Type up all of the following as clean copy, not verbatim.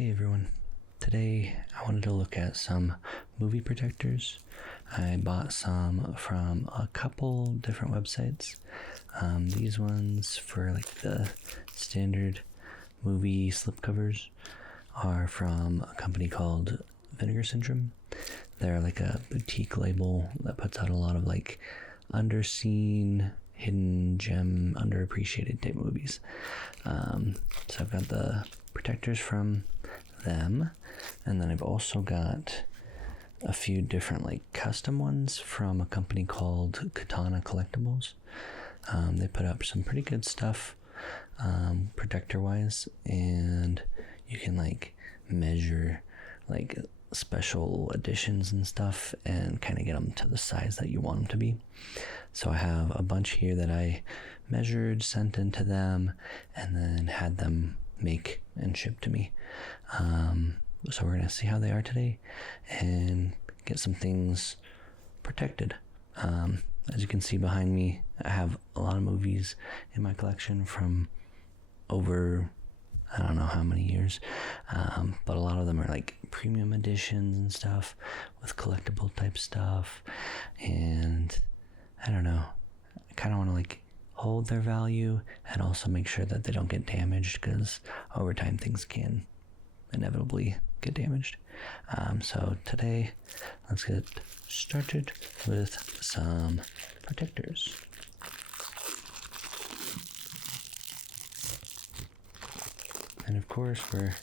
Hey everyone, today I wanted to look at some movie protectors. I bought some from a couple different websites. These ones for like the standard movie slipcovers are from a company called Vinegar. They're like a boutique label that puts out a lot of like underseen, hidden gem, underappreciated type movies. So I've got the protectors from them, and then I've also got a few different like custom ones from a company called Katana Collectibles. They put up some pretty good stuff protector wise, and you can like measure like special editions and stuff and kind of get them to the size that you want them to be. So I have a bunch here that I measured, sent into them, and then had them make and ship to me. So we're gonna see how they are today and get some things protected. As you can see behind me, I have a lot of movies in my collection from over I don't know how many years, but a lot of them are like premium editions and stuff with collectible type stuff, and I don't know, I kind of want to like hold their value and also make sure that they don't get damaged, because over time things can inevitably get damaged. So today let's get started with some protectors. And of course we're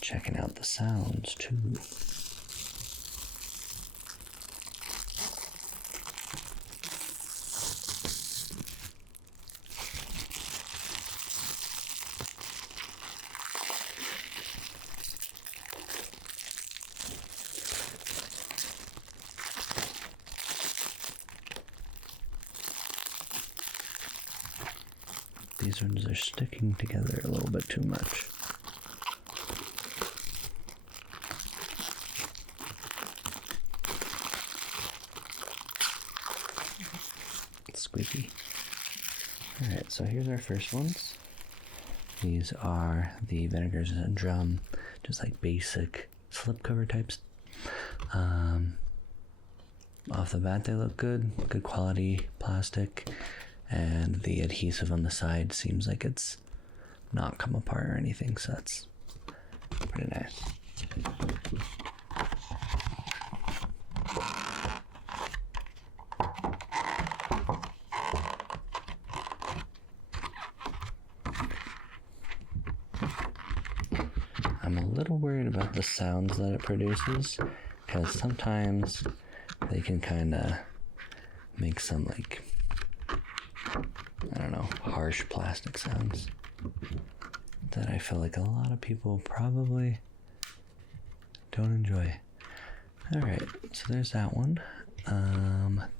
checking out the sounds too. These ones are sticking together a little bit too much. It's squeaky. Alright, so here's our first ones. These are the Vinegars and Drum, just like basic slipcover types. Off the bat they look good quality plastic, and the adhesive on the side seems like it's not come apart or anything, so that's pretty nice. I'm a little worried about the sounds that it produces, because sometimes they can kind of make some like, I don't know, harsh plastic sounds that I feel like a lot of people probably don't enjoy. Alright, so there's that one.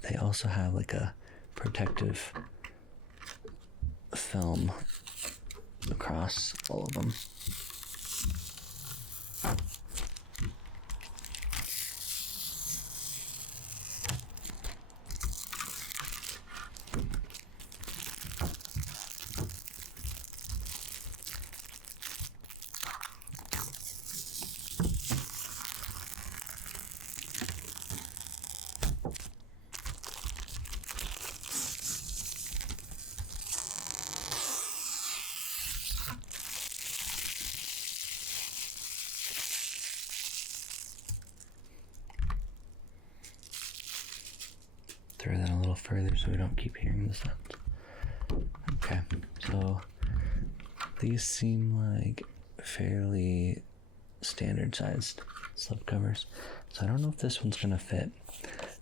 They also have like a protective film across all of them. Throw that a little further so we don't keep hearing the sounds. Okay, so these seem like fairly standard sized slipcovers, so I don't know if this one's gonna fit.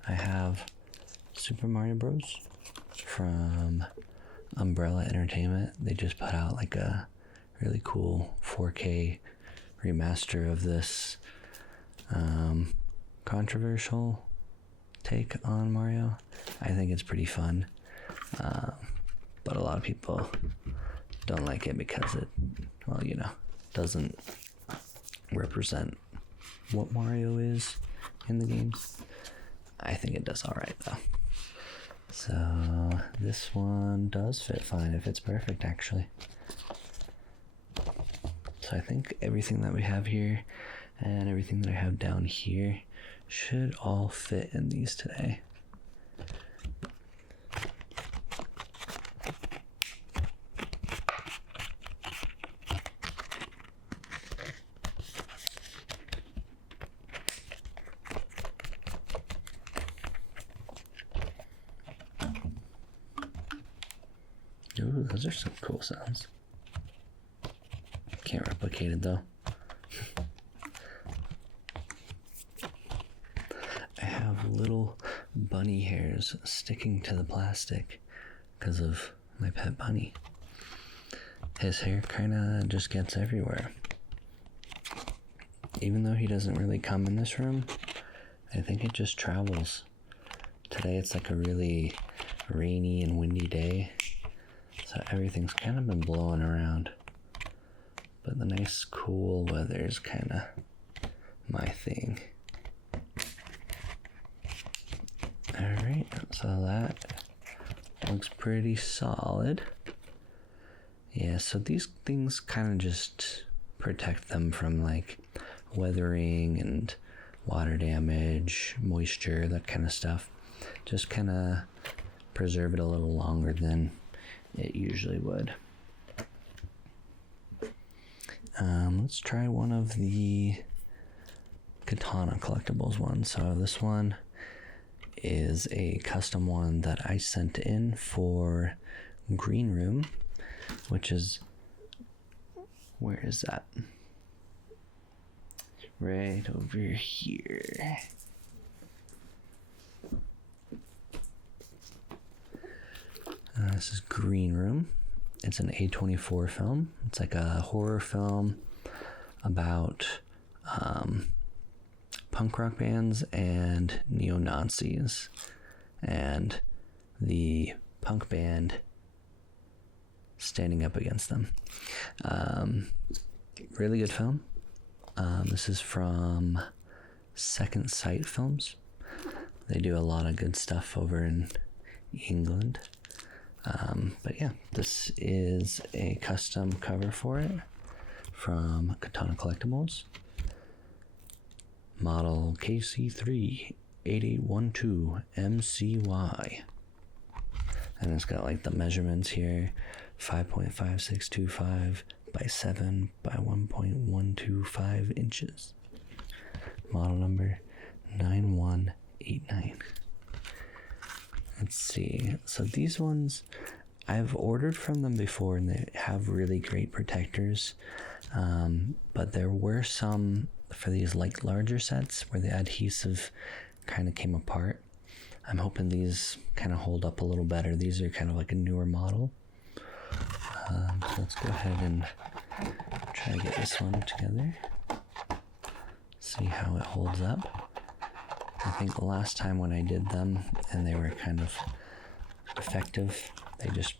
I have Super Mario Bros. From Umbrella Entertainment. They just put out like a really cool 4K remaster of this controversial take on Mario. I think it's pretty fun, but a lot of people don't like it because it, well, you know, doesn't represent what Mario is in the games. I think it does alright though. So this one does fit fine. It fits perfect actually. So I think everything that we have here and everything that I have down here should all fit in these today. Ooh, those are some cool sounds. Can't replicate it though. I have little bunny hairs sticking to the plastic because of my pet bunny. His hair kind of just gets everywhere. Even though he doesn't really come in this room, I think it just travels. Today it's like a really rainy and windy day, so everything's kind of been blowing around. But the nice cool weather is kind of my thing. Alright, so that looks pretty solid. Yeah, so these things kind of just protect them from like weathering and water damage, moisture, that kind of stuff. Just kind of preserve it a little longer than it usually would. Let's try one of the Katana Collectibles ones. So this one is a custom one that I sent in for Green Room, which is, where is that? Right over here. This is Green Room. It's an A24 film. It's like a horror film about punk rock bands and neo-Nazis, and the punk band standing up against them. Really good film. This is from Second Sight Films. They do a lot of good stuff over in England. But yeah, this is a custom cover for it from Katana Collectibles. Model KC38812MCY. And it's got like the measurements here, 5.5625 by 7 by 1.125 inches. Model number 9189. Let's see. So these ones, I've ordered from them before and they have really great protectors. But there were some for these like larger sets where the adhesive kind of came apart. I'm hoping these kind of hold up a little better. These are kind of like a newer model. So let's go ahead and try to get this one together. See how it holds up. I think the last time when I did them and they were kind of effective, they just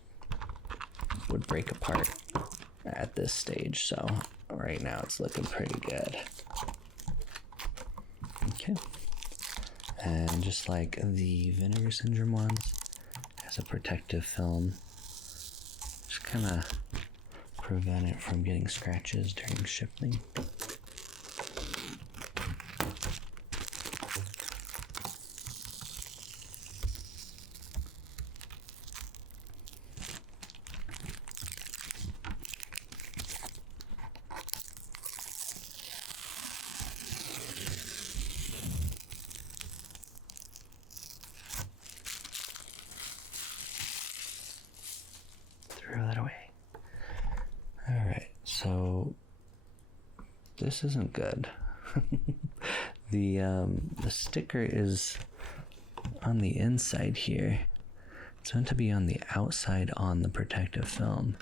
would break apart at this stage. So right now it's looking pretty good. Okay. And just like the Vinegar Syndrome ones, it has a protective film. Just kind of prevent it from getting scratches during shipping. Throw that away. Alright, so this isn't good. The sticker is on the inside here. It's meant to be on the outside on the protective film.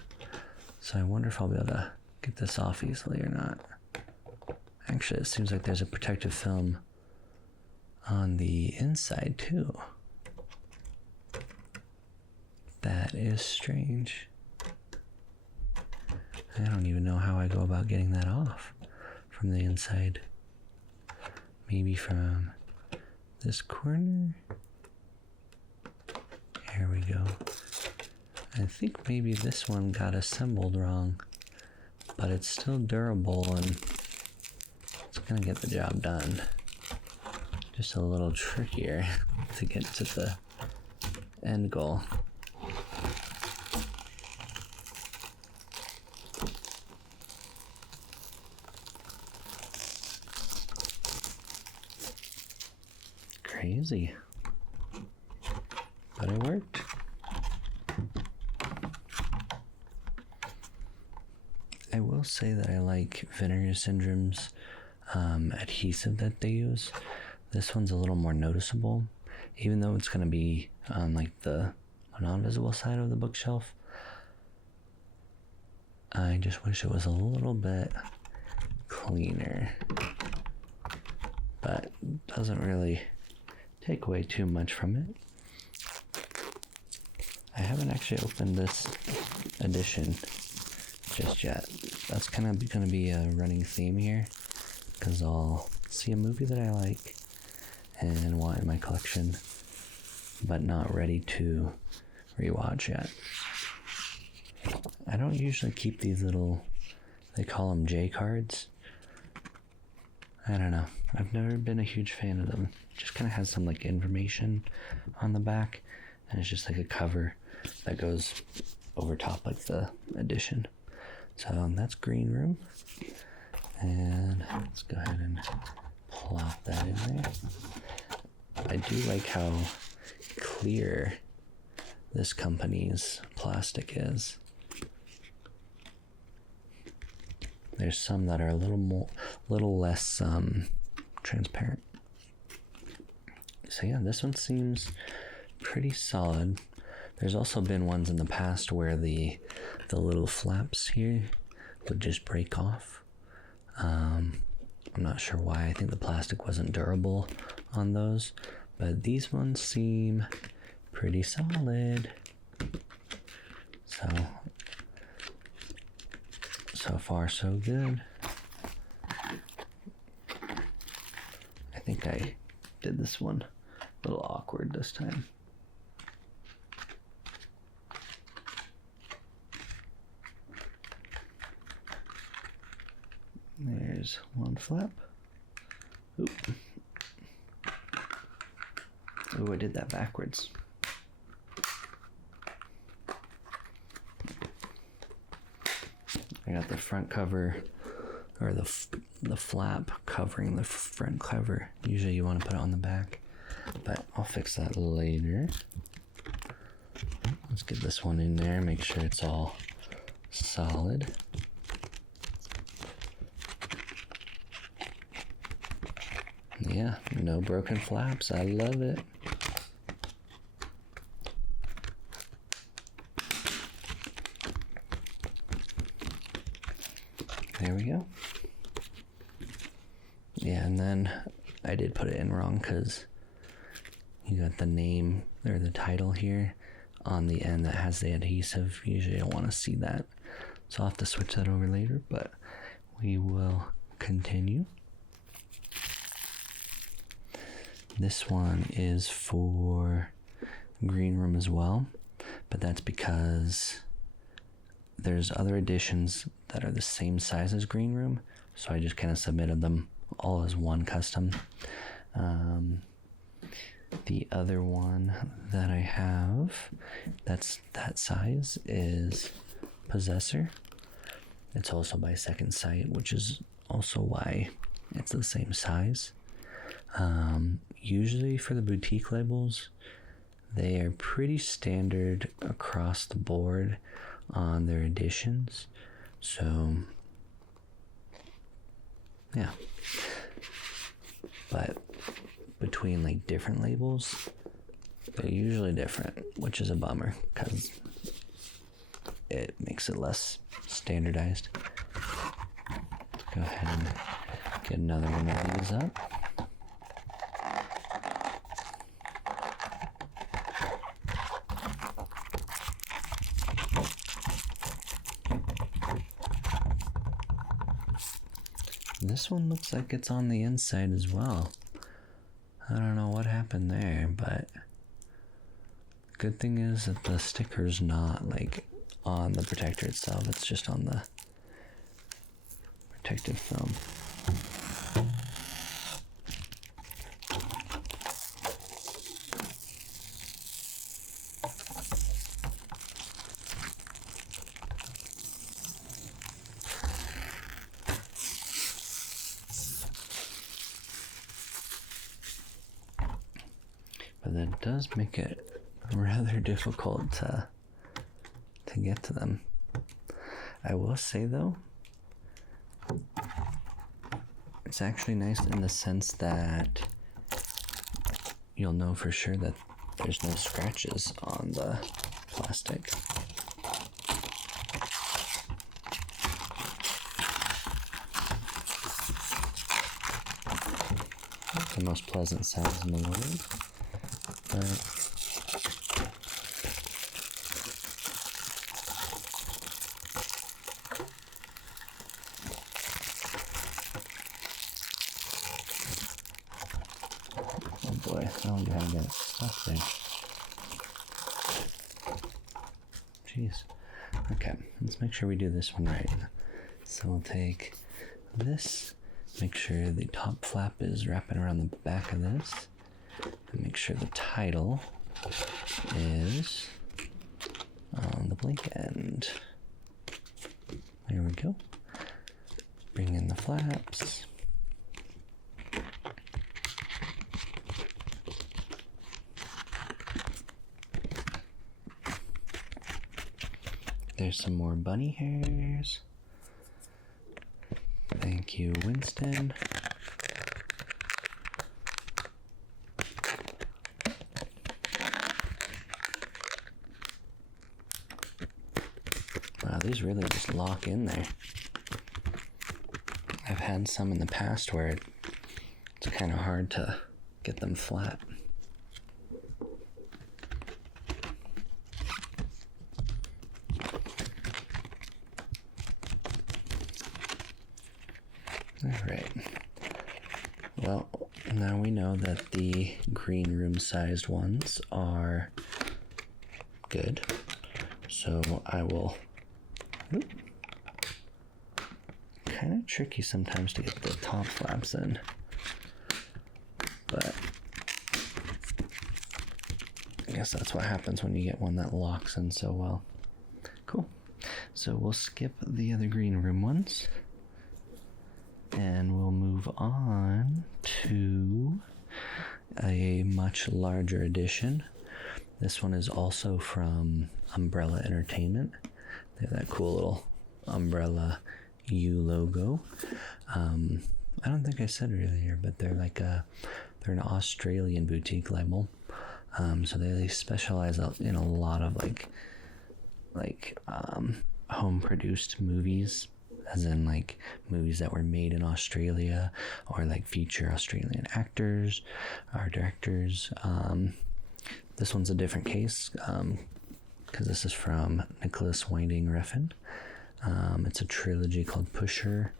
So I wonder if I'll be able to get this off easily or not. Actually, it seems like there's a protective film on the inside too. That is strange. I don't even know how I go about getting that off from the inside. Maybe from this corner. There we go. I think maybe this one got assembled wrong. but it's still durable and it's gonna get the job done. Just a little trickier to get to the end goal. Crazy, but it worked. I will say that I like Vinegar Syndrome's adhesive that they use. This one's a little more noticeable, even though it's going to be on like the non-visible side of the bookshelf. I just wish it was a little bit cleaner, but doesn't really take away too much from it. I haven't actually opened this edition just yet. That's kind of going to be a running theme here, because I'll see a movie that I like and want in my collection, but not ready to rewatch yet. I don't usually keep these little, they call them J cards. I don't know. I've never been a huge fan of them. It just kind of has some like information on the back, and it's just like a cover that goes over top like the edition. So that's Green Room, and let's go ahead and plop that in there. I do like how clear this company's plastic is. There's some that are a little less transparent. So yeah, this one seems pretty solid. There's also been ones in the past where the little flaps here would just break off. I'm not sure why. I think the plastic wasn't durable on those, but these ones seem pretty solid. So far so good. I think I did this one a little awkward this time. There's one flap. Oop. Oh, I did that backwards. I got the front cover, or the flap covering the front cover. Usually you want to put it on the back, but I'll fix that later. Let's get this one in there, make sure it's all solid. Yeah, no broken flaps. I love it. There we go. Yeah, and then I did put it in wrong because you got the name or the title here on the end that has the adhesive. Usually I don't want to see that, so I'll have to switch that over later, but we will continue. This one is for Green Room as well, but that's because there's other editions that are the same size as Green Room, so I just kind of submitted them all as one custom. The other one that I have that's that size is Possessor. It's also by Second Sight, which is also why it's the same size. Usually for the boutique labels, they are pretty standard across the board on their editions. So, yeah. But between like different labels, they're usually different, which is a bummer because it makes it less standardized. Go ahead and get another one of these up. This one looks like it's on the inside as well. I don't know what happened there, but good thing is that the sticker's not like on the protector itself. It's just on protective film. But that does make it rather difficult to get to them. I will say though, it's actually nice in the sense that you'll know for sure that there's no scratches on the plastic. Not the most pleasant sounds in the world, but oh boy, now I'm gonna get stuck there. Jeez. Okay, let's make sure we do this one right. So we'll take this, make sure the top flap is wrapping around the back of this, and make sure the title is on the blink end. There we go. Bring in the flaps. There's some more bunny hairs. Thank you, Winston. Wow, these really just lock in there. I've had some in the past where it's kind of hard to get them flat. Alright, well, now we know that the green room sized ones are good, so I will, kind of tricky sometimes to get the top flaps in, but I guess that's what happens when you get one that locks in so well. Cool, so we'll skip the other green room ones. And we'll move on to a much larger edition. This one is also from Umbrella Entertainment. They have that cool little Umbrella U logo. I don't think I said earlier, but they're an Australian boutique label. So they specialize in a lot of like home produced movies, as in like movies that were made in Australia or like feature Australian actors or directors. This one's a different case because this is from Nicholas Winding Refn. It's a trilogy called Pusher.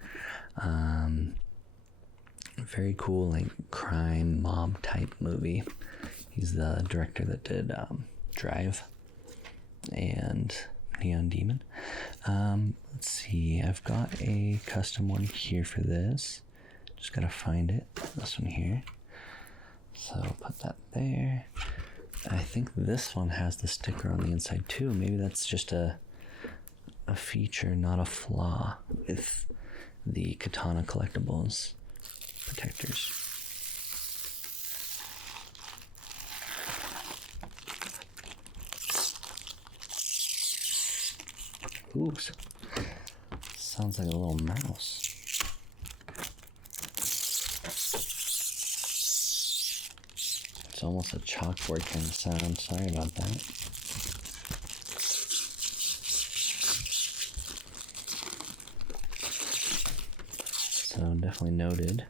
Very cool, like crime mob type movie. He's the director that did Drive and Neon Demon. Let's see, I've got a custom one here for this. Just gotta find it. This one here. So put that there. I think this one has the sticker on the inside too. Maybe that's just a feature, not a flaw, with the Katana Collectibles protectors. Oops. Sounds like a little mouse. It's almost a chalkboard kind of sound. Sorry about that. So definitely noted,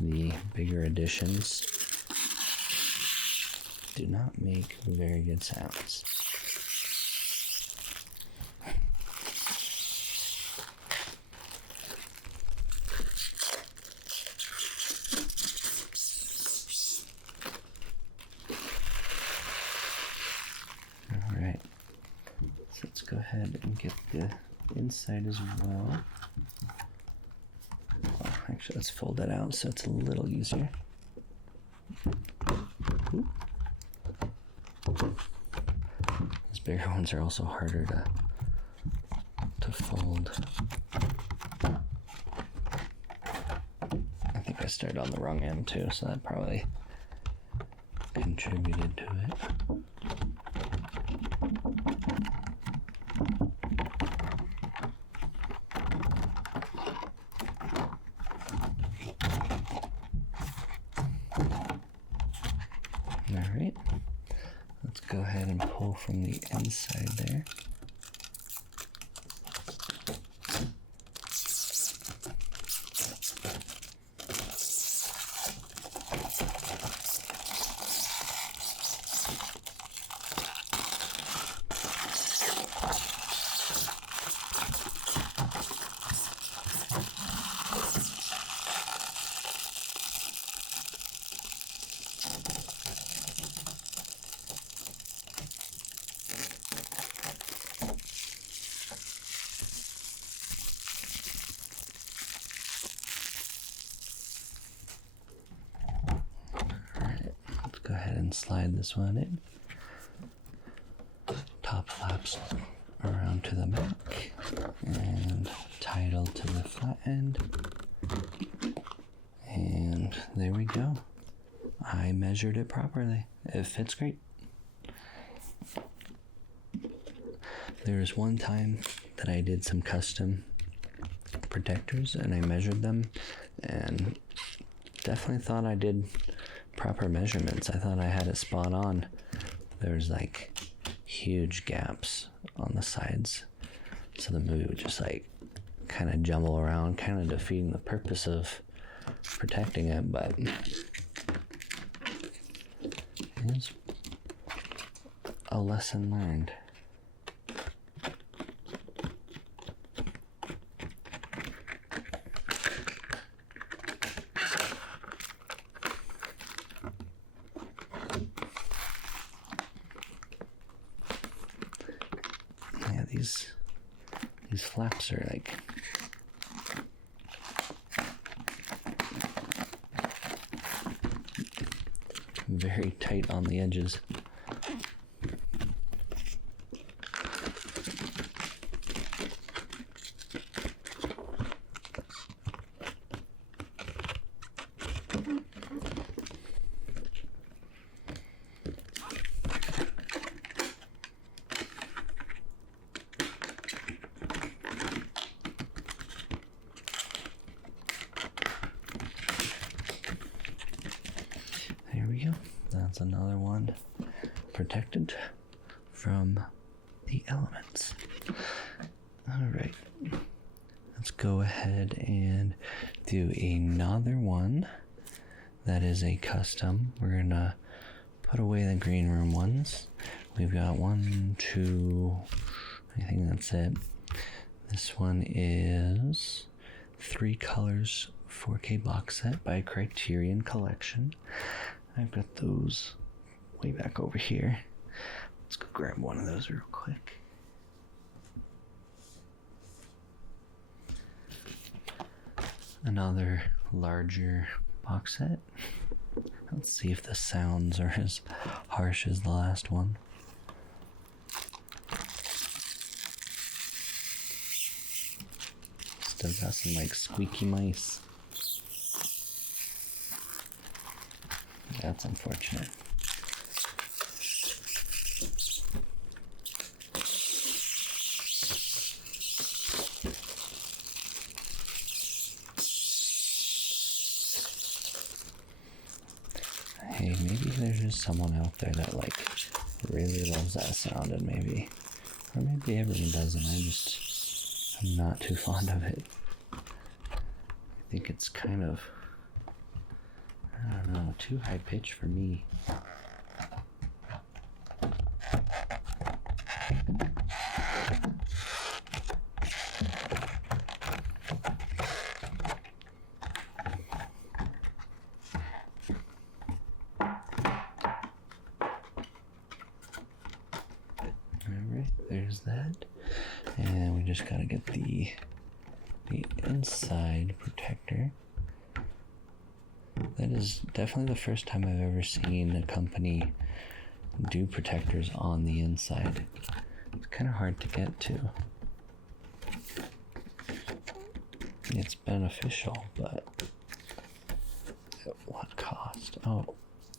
the bigger editions do not make very good sounds. Alright, so let's go ahead and get the inside as well. let's fold it out so it's a little easier. Ooh. These bigger ones are also harder to fold. I think I started on the wrong end too, so that probably contributed to it. Alright, let's go ahead and pull from the inside there. Go ahead and slide this one in. Top flaps around to the back and title to the flat end. And there we go. I measured it properly. It fits great. There was one time that I did some custom protectors and I measured them and definitely thought I did proper measurements. I thought I had it spot on. There's like huge gaps on the sides, so the movie would just like kind of jumble around, kind of defeating the purpose of protecting it, but it's a lesson learned. These flaps are like very tight on the edges. That's another one protected from the elements. Alright, let's go ahead and do another one that is a custom. We're gonna put away the green room ones. We've got 1, 2, I think that's it. This one is 3 colors 4K box set by Criterion Collection. I've got those way back over here. Let's go grab one of those real quick. Another larger box set. Let's see if the sounds are as harsh as the last one. Still got some like squeaky mice. That's unfortunate. Hey, maybe there's just someone out there that like really loves that sound, and maybe, or maybe everyone does, and I'm not too fond of it. I think it's kind of, I don't know, too high pitch for me. Alright, there's that. And we just gotta get the inside protector is definitely the first time I've ever seen a company do protectors on the inside. It's kind of hard to get to. It's beneficial, but at what cost? Oh,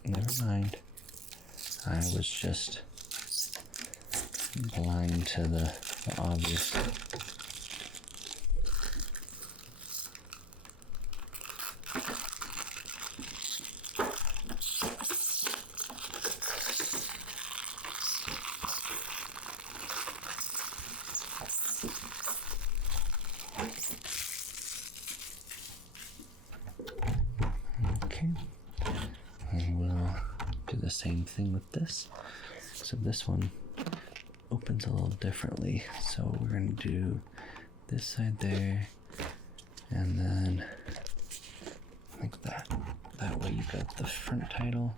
never mind. I was just blind to the obvious. Okay, and we'll do the same thing with this. So this one opens a little differently. So we're gonna do this side there, and then like that. That way you got the front title.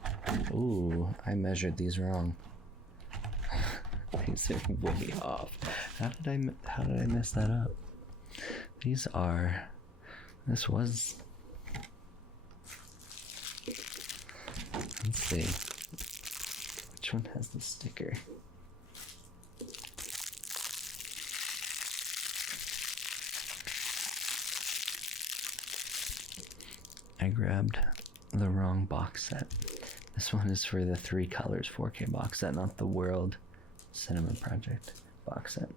Ooh, I measured these wrong. These are way off. How did I mess that up? This was. Let's see. Which one has the sticker? I grabbed the wrong box set. This one is for the 3 colors 4K box set, not the World Cinema Project box set.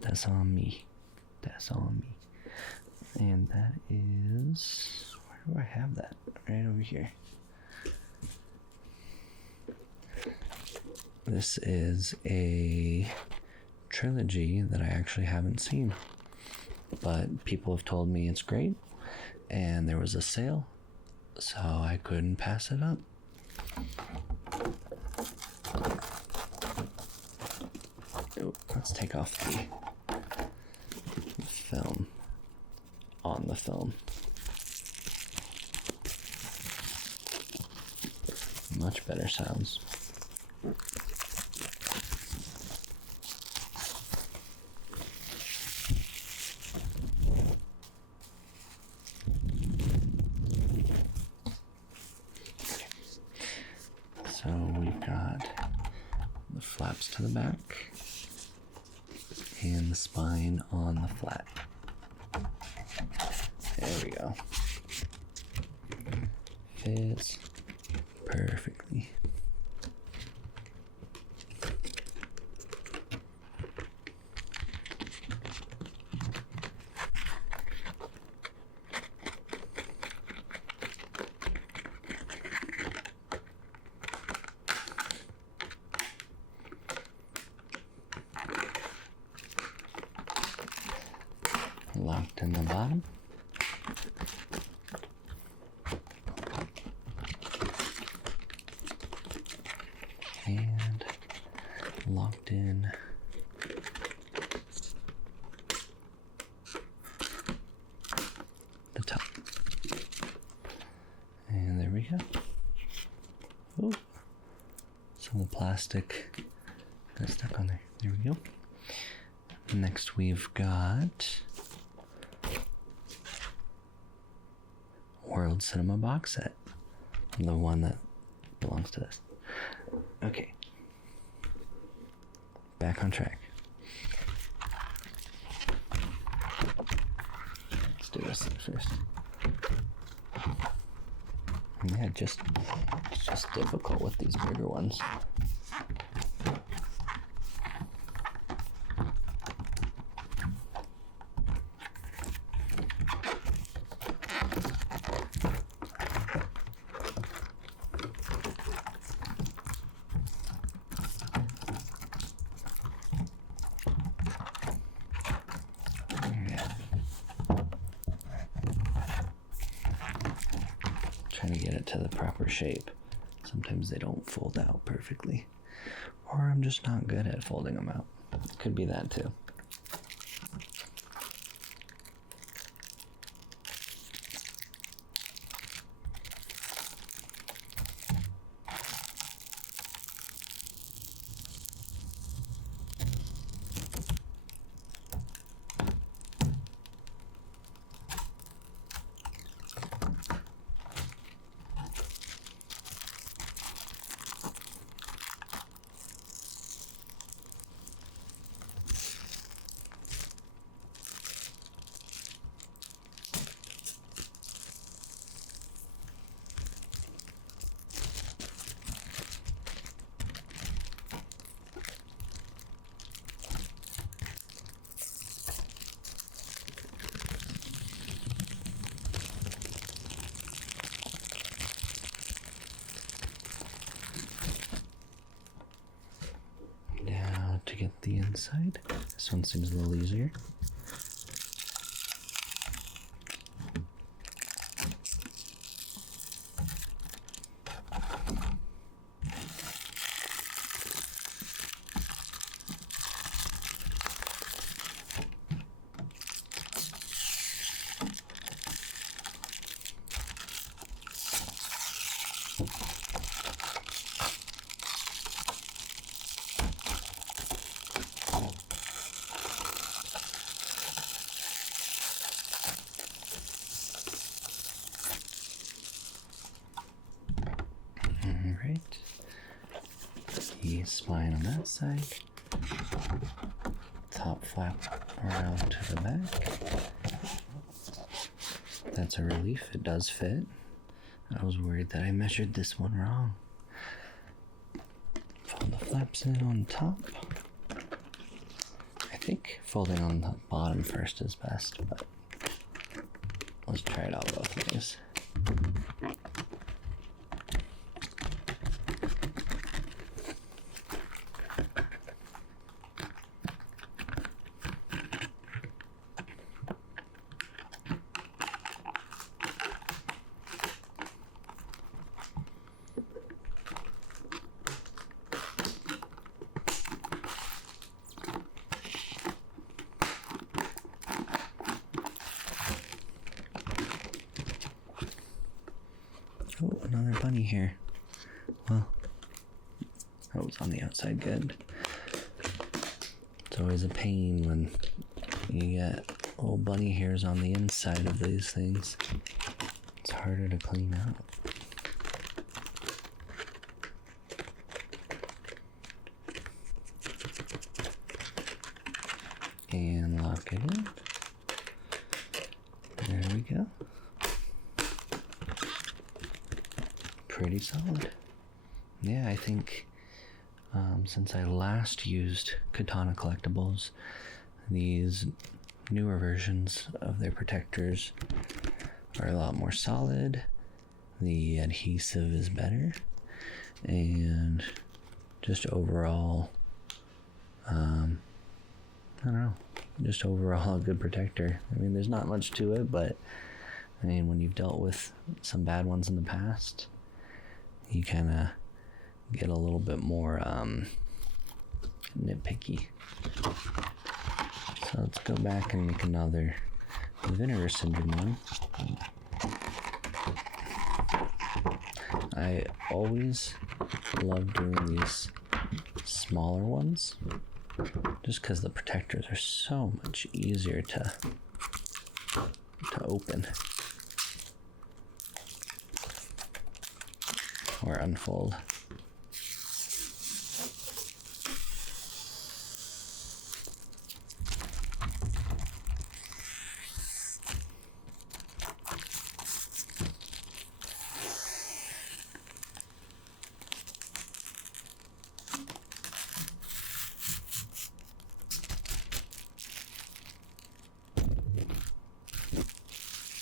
That's on me. That's on me. And that is... where do I have that? Right over here. This is a trilogy that I actually haven't seen, but people have told me it's great, and there was a sale, so I couldn't pass it up. Ooh, let's take off the film on the film. Much better sounds. So we've got the flaps to the back and the spine on the flat. There we go. Fits perfectly. Locked in the bottom. And locked in the top. And there we go. Oh, some of the plastic got stuck on there. There we go. Next we've got World Cinema box set, the one that belongs to this. Okay, back on track. Let's do this first. Yeah, it's just difficult with these bigger ones. Trying to get it to the proper shape. Sometimes they don't fold out perfectly, or I'm just not good at folding them out. Could be that too. this side. This one seems a little easier. Alright, the spine on that side, top flap around to the back. That's a relief, it does fit. I was worried that I measured this one wrong. Fold the flaps in on top. I think folding on the bottom first is best, but let's try it out both ways. Oh, another bunny here. Well, that was on the outside good. It's always a pain when you get little bunny hairs on the inside of these things. It's harder to clean out. And lock it in. There we go. Pretty solid. Yeah, I think since I last used Katana Collectibles, these newer versions of their protectors are a lot more solid. The adhesive is better, and just overall, I don't know, just overall a good protector. I mean, there's not much to it, but I mean, when you've dealt with some bad ones in the past, you kind of get a little bit more nitpicky. So let's go back and make another Vinegar Syndrome one. I always love doing these smaller ones just because the protectors are so much easier to open or unfold.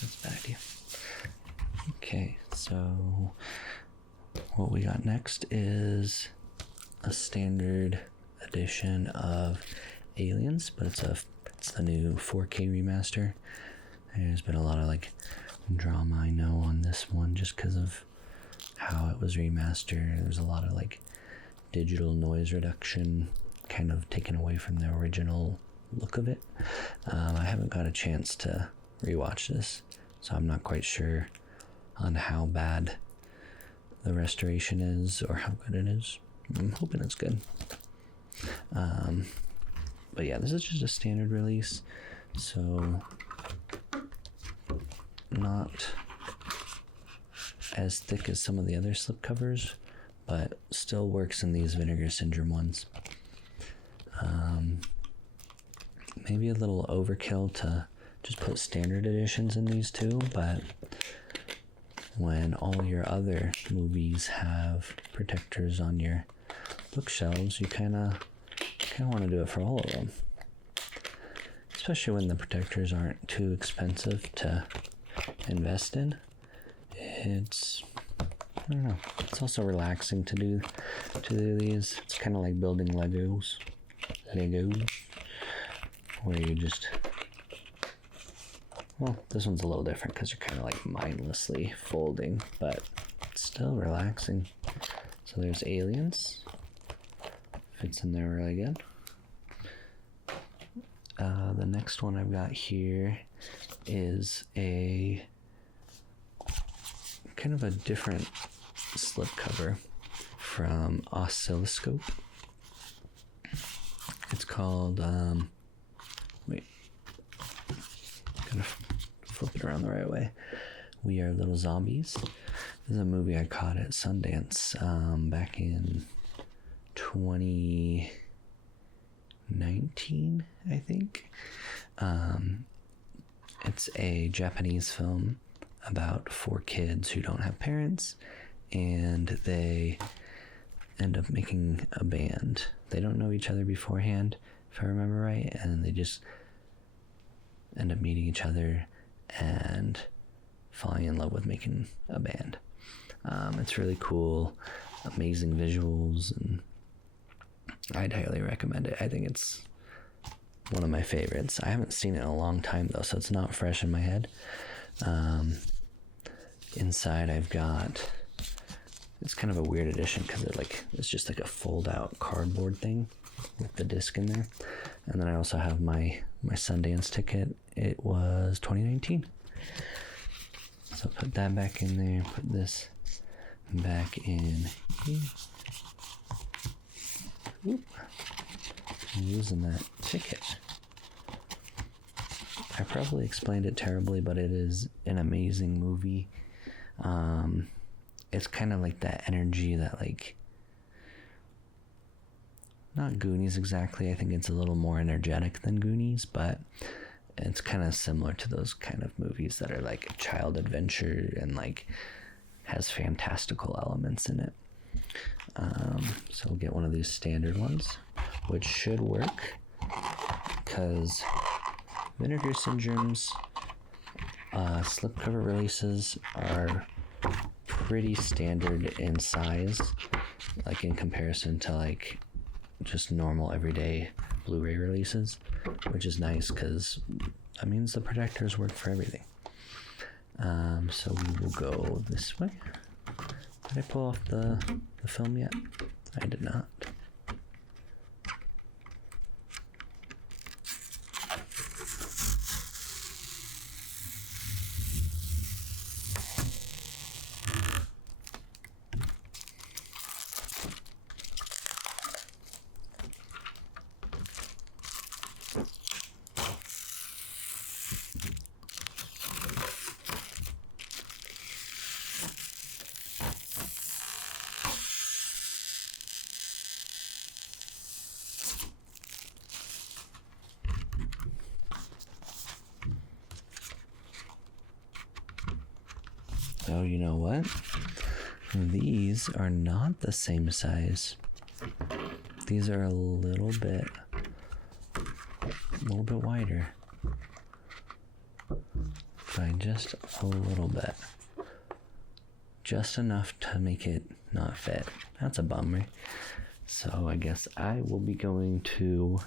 That's a bad idea. Okay, so what we got next is a standard edition of Aliens, but it's the new 4K remaster. There's been a lot of like drama, I know, on this one just because of how it was remastered. There's a lot of like digital noise reduction kind of taken away from the original look of it. I haven't got a chance to rewatch this, so I'm not quite sure on how bad the restoration is or how good it is. I'm hoping it's good. But yeah, this is just a standard release, so not as thick as some of the other slipcovers, but still works in these Vinegar Syndrome ones. Maybe a little overkill to just put standard editions in these two, but when all your other movies have protectors on your bookshelves, you kind of want to do it for all of them. Especially when the protectors aren't too expensive to invest in. It's, I don't know, it's also relaxing to do these. It's kind of like building Legos. Lego, where you just, well, this one's a little different because you're kind of like mindlessly folding, but it's still relaxing. So there's aliens, fits in there really good. The next one I've got here is a kind of a different slipcover from Oscilloscope. It's called, wait, gotta flip it around the right way. We Are Little Zombies. This is a movie I caught at Sundance back in 2019, I think. It's a Japanese film about 4 kids who don't have parents, and they end up making a band. They don't know each other beforehand, if I remember right, and they just end up meeting each other and falling in love with making a band. It's really cool, amazing visuals, and I'd highly recommend it. I think it's one of my favorites. I haven't seen it in a long time though, so it's not fresh in my head. Inside I've got, it's kind of a weird edition because it's just like a fold out cardboard thing with the disc in there. And then I also have my Sundance ticket. It was 2019. So put that back in there, put this back in here. Oop. I'm losing that ticket. I probably explained it terribly, but it is an amazing movie. It's kind of like that energy that, like, not Goonies exactly. I think it's a little more energetic than Goonies, but it's kind of similar to those kind of movies that are like a child adventure and like has fantastical elements in it. So we'll get one of these standard ones, which should work because Vinegar Syndrome's slipcover releases are pretty standard in size, like in comparison to like just normal everyday Blu-ray releases, which is nice because that means the protectors work for everything. So we will go this way. Did I pull off the film yet? I did not. So you know what? These are not the same size. These are a little bit wider. By just a little bit. Just enough to make it not fit. That's a bummer. So I guess I will be going to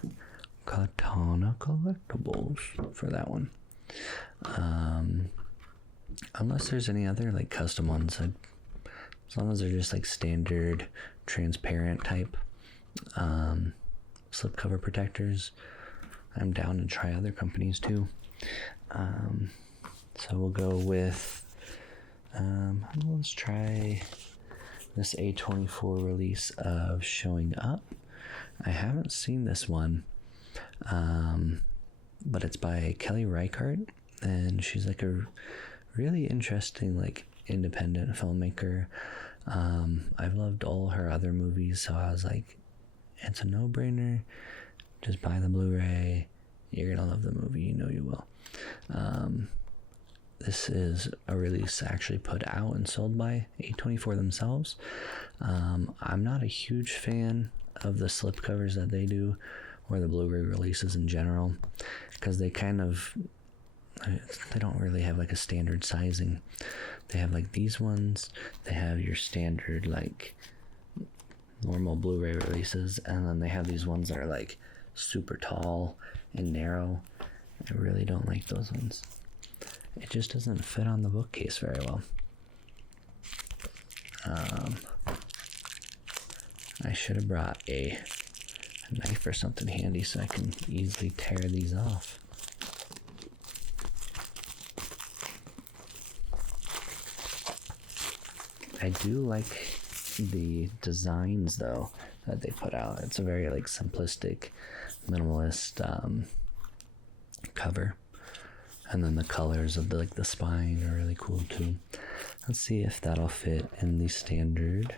Katana Collectibles for that one. Unless there's any other like custom ones, as long as they're just like standard transparent type slipcover protectors, I'm down to try other companies too. So we'll go with let's try this A24 release of Showing Up. I haven't seen this one, but it's by Kelly Reichardt, and she's like a really interesting like independent filmmaker. I've loved all her other movies, so I was like, it's a no-brainer. Just buy the Blu-ray. You're gonna love the movie, you know you will. This is a release actually put out and sold by A24 themselves. I'm not a huge fan of the slipcovers that they do, or the Blu-ray releases in general, because they don't really have like a standard sizing. They have like these ones, they have your standard like normal Blu-ray releases, and then they have these ones that are like super tall and narrow. I really don't like those ones. It just doesn't fit on the bookcase very well. I should have brought a knife or something handy so I can easily tear these off. I do like the designs though that they put out. It's a very like simplistic, minimalist cover, and then the colors of the spine are really cool too. Let's see if that'll fit in the standard.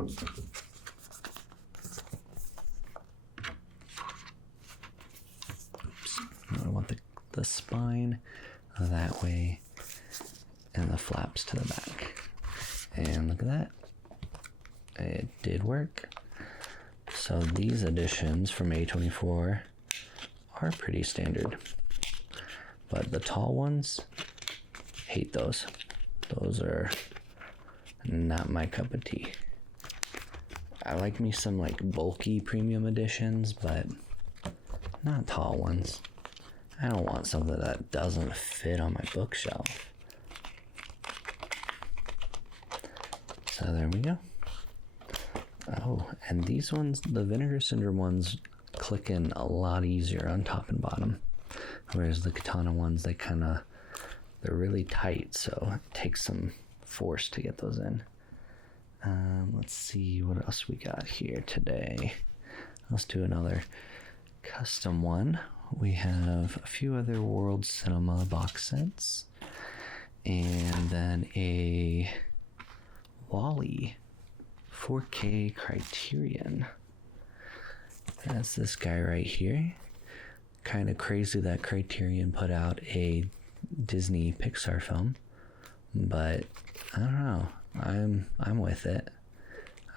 Oops. I want the spine that way and the flaps to the back. And look at that. It did work. So these editions from A24 are pretty standard. But the tall ones, hate those. Those are not my cup of tea. I like me some like bulky premium editions, but not tall ones. I don't want something that doesn't fit on my bookshelf. So there we go. Oh, and these ones, the Vinegar Syndrome ones, click in a lot easier on top and bottom. Whereas the Katana ones, they're really tight, so it takes some force to get those in. Let's see what else we got here today. Let's do another custom one. We have a few other World Cinema box sets, and then a Wall-E 4K Criterion. That's this guy right here. Kind of crazy that Criterion put out a Disney Pixar film, but I don't know. I'm with it.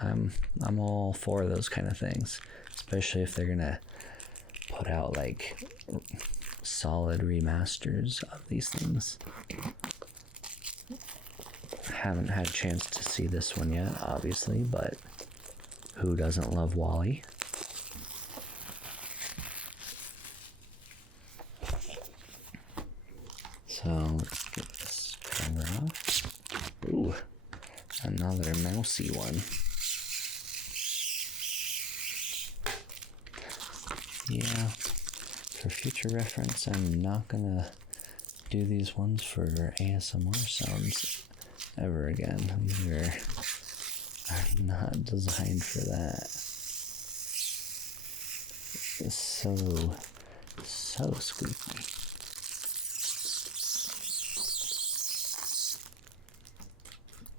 I'm all for those kind of things, especially if they're gonna put out like solid remasters of these things. Haven't had a chance to see this one yet, obviously, but who doesn't love Wall-E? So let's get this cover off. Ooh, another mousy one. Yeah, for future reference, I'm not gonna do these ones for ASMR sounds ever again. These are not designed for that. It's so squeaky.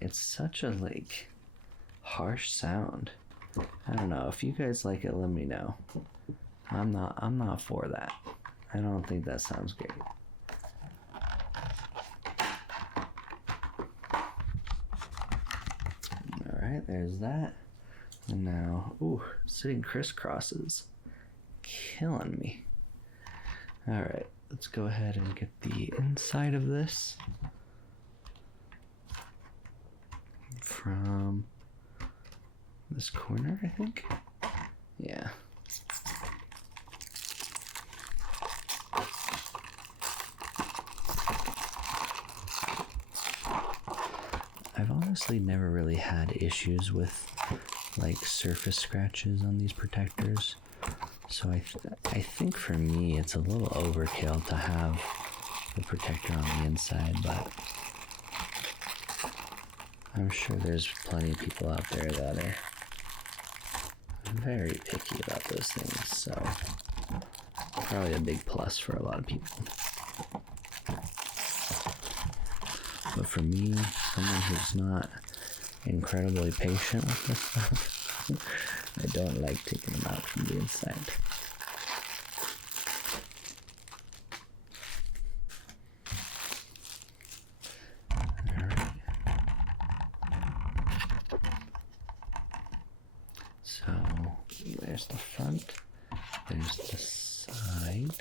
It's such a harsh sound. I don't know. If you guys like it, let me know. I'm not for that. I don't think that sounds great. Alright, there's that. And now, ooh, sitting crisscrosses. Killing me. Alright, let's go ahead and get the inside of this. From this corner, I think. Yeah. I've honestly never really had issues with surface scratches on these protectors, so I think for me it's a little overkill to have the protector on the inside, but I'm sure there's plenty of people out there that are very picky about those things, so probably a big plus for a lot of people. But for me, someone who's not incredibly patient with this stuff, I don't like taking them out from the inside. Alright. So, there's the front, there's the side.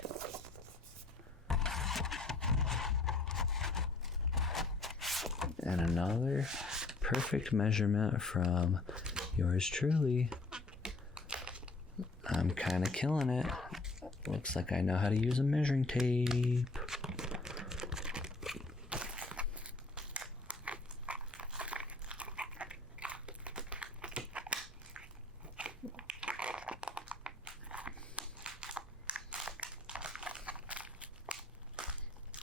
And another perfect measurement from yours truly. I'm kind of killing it. Looks like I know how to use a measuring tape.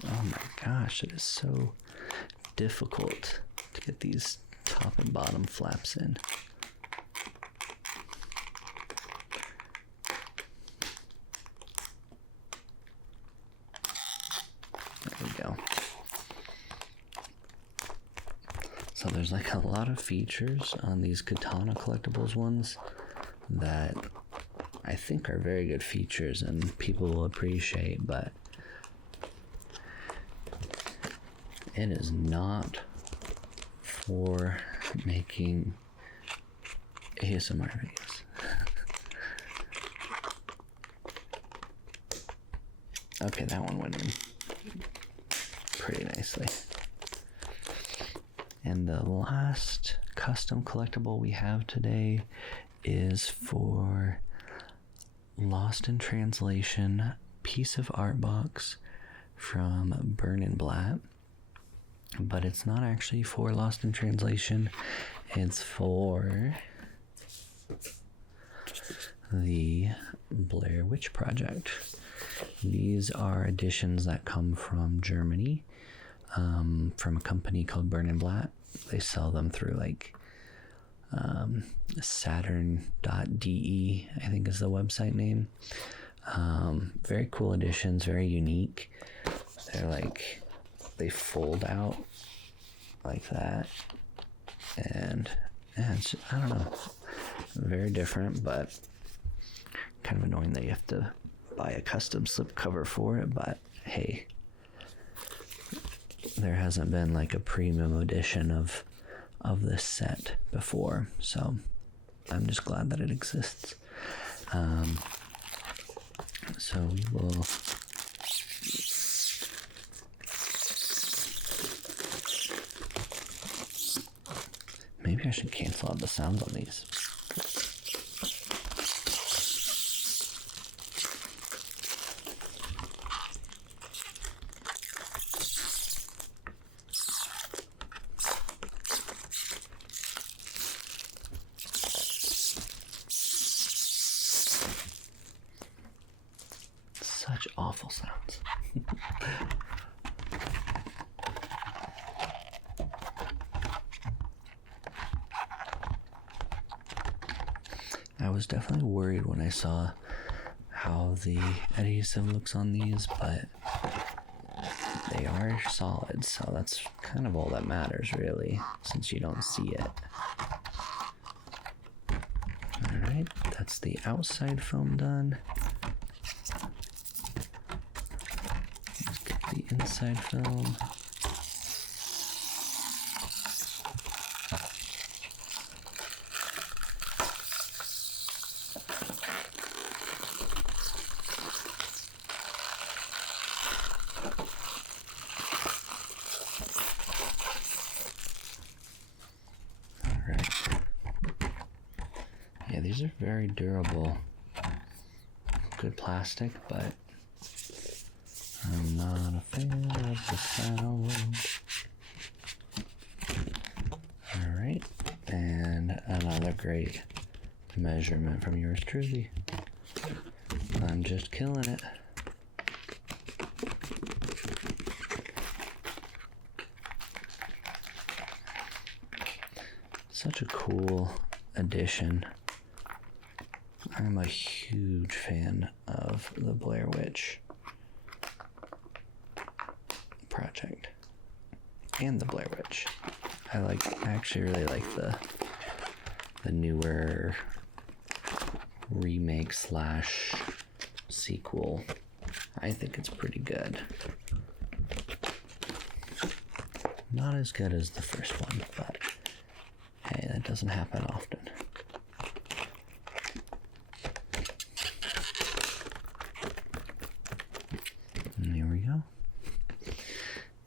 Oh my gosh, it is so difficult to get these top and bottom flaps in. There we go. So there's like a lot of features on these Katana Collectibles ones that I think are very good features and people will appreciate, but it is not for making ASMR videos. Okay, that one went in pretty nicely. And the last custom collectible we have today is for Lost in Translation piece of art box from Bluray. But it's not actually for Lost in Translation. It's for the Blair Witch Project. These are editions that come from Germany, from a company called Bluray. They sell them through like Saturn.de, I think is the website name. Very cool editions, very unique. They're like, they fold out like that, and yeah, it's, I don't know, very different, but kind of annoying that you have to buy a custom slipcover for it. But hey, there hasn't been like a premium edition of this set before, so I'm just glad that it exists. So we will maybe I should cancel out the sounds on these. Such awful sounds. I was definitely worried when I saw how the adhesive looks on these, but they are solid, so that's kind of all that matters really, since you don't see it. Alright, that's the outside foam done. Let's get the inside film. Yeah, these are very durable. Good plastic, but I'm not a fan of the sound. Alright, and another great measurement from yours truly. I'm just killing it. Such a cool addition. I'm a huge fan of the Blair Witch Project and the Blair Witch. I actually really like the newer remake slash sequel. I think it's pretty good. Not as good as the first one, but hey, that doesn't happen often.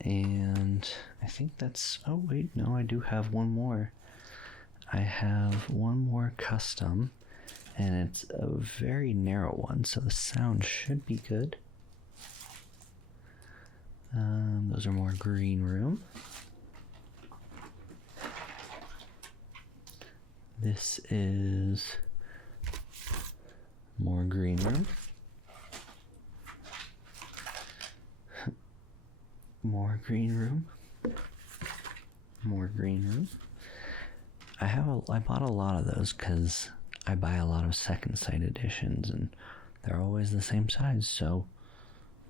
And I think that's, oh wait, no, I do have one more. I have one more custom, and it's a very narrow one, so the sound should be good. Those are more green room. This is more green room. More green room. More green room. I bought a lot of those because I buy a lot of second sight editions and they're always the same size, so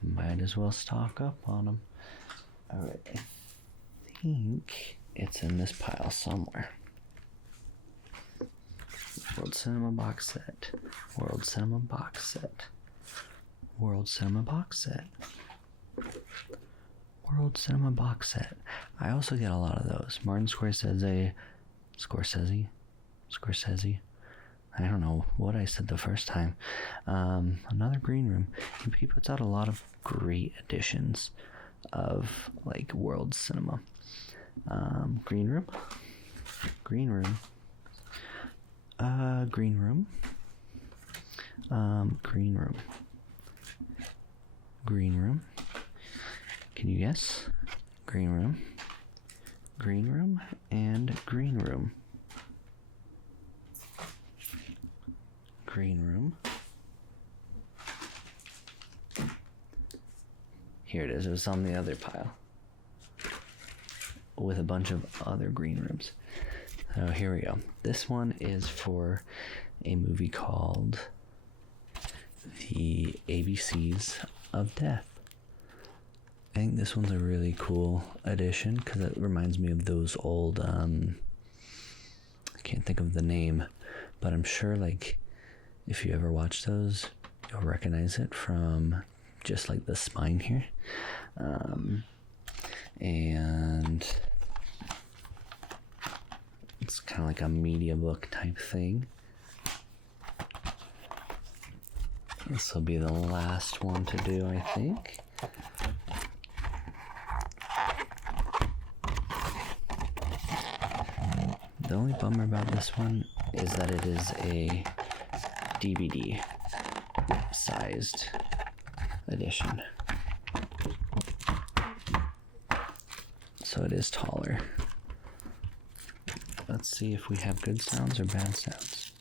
might as well stock up on them. Alright, I think it's in this pile somewhere. World Cinema box set. World Cinema box set. World Cinema box set. World Cinema box set. I also get a lot of those. Martin Scorsese. I don't know what I said the first time. Another green room. He puts out a lot of great editions of like world cinema. Green room. Green room. Green room. Green room. Green room. Can you guess? Green room. Green room and green room. Green room. Here it is. It was on the other pile with a bunch of other green rooms. So here we go. This one is for a movie called The ABCs of Death. I think this one's a really cool addition because it reminds me of those old, I can't think of the name, but I'm sure like if you ever watch those, you'll recognize it from just like the spine here. And it's kind of like a media book type thing. This will be the last one to do, I think. The only bummer about this one is that it is a DVD sized edition. So it is taller. Let's see if we have good sounds or bad sounds.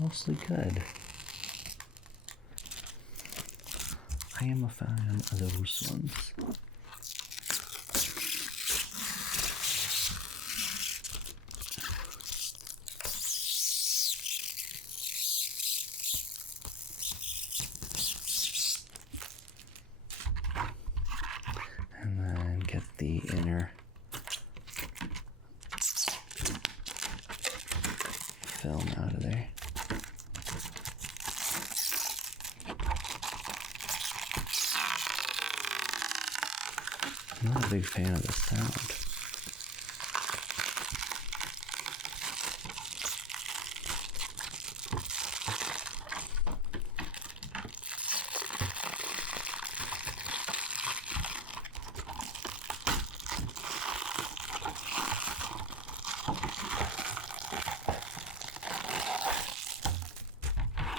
Mostly good. I am a fan of those ones. And then get the inner film out of there. I'm not a big fan of the sound.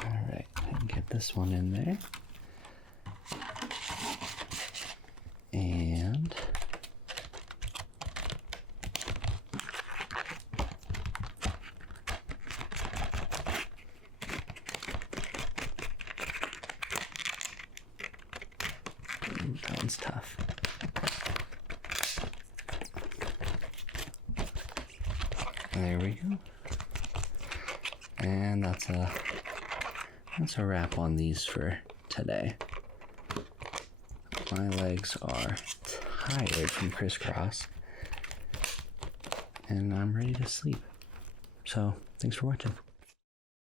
Alright, get this one in there. And that one's tough. There we go. And that's a wrap on these for today. My legs are tired from crisscross, and I'm ready to sleep. So, thanks for watching.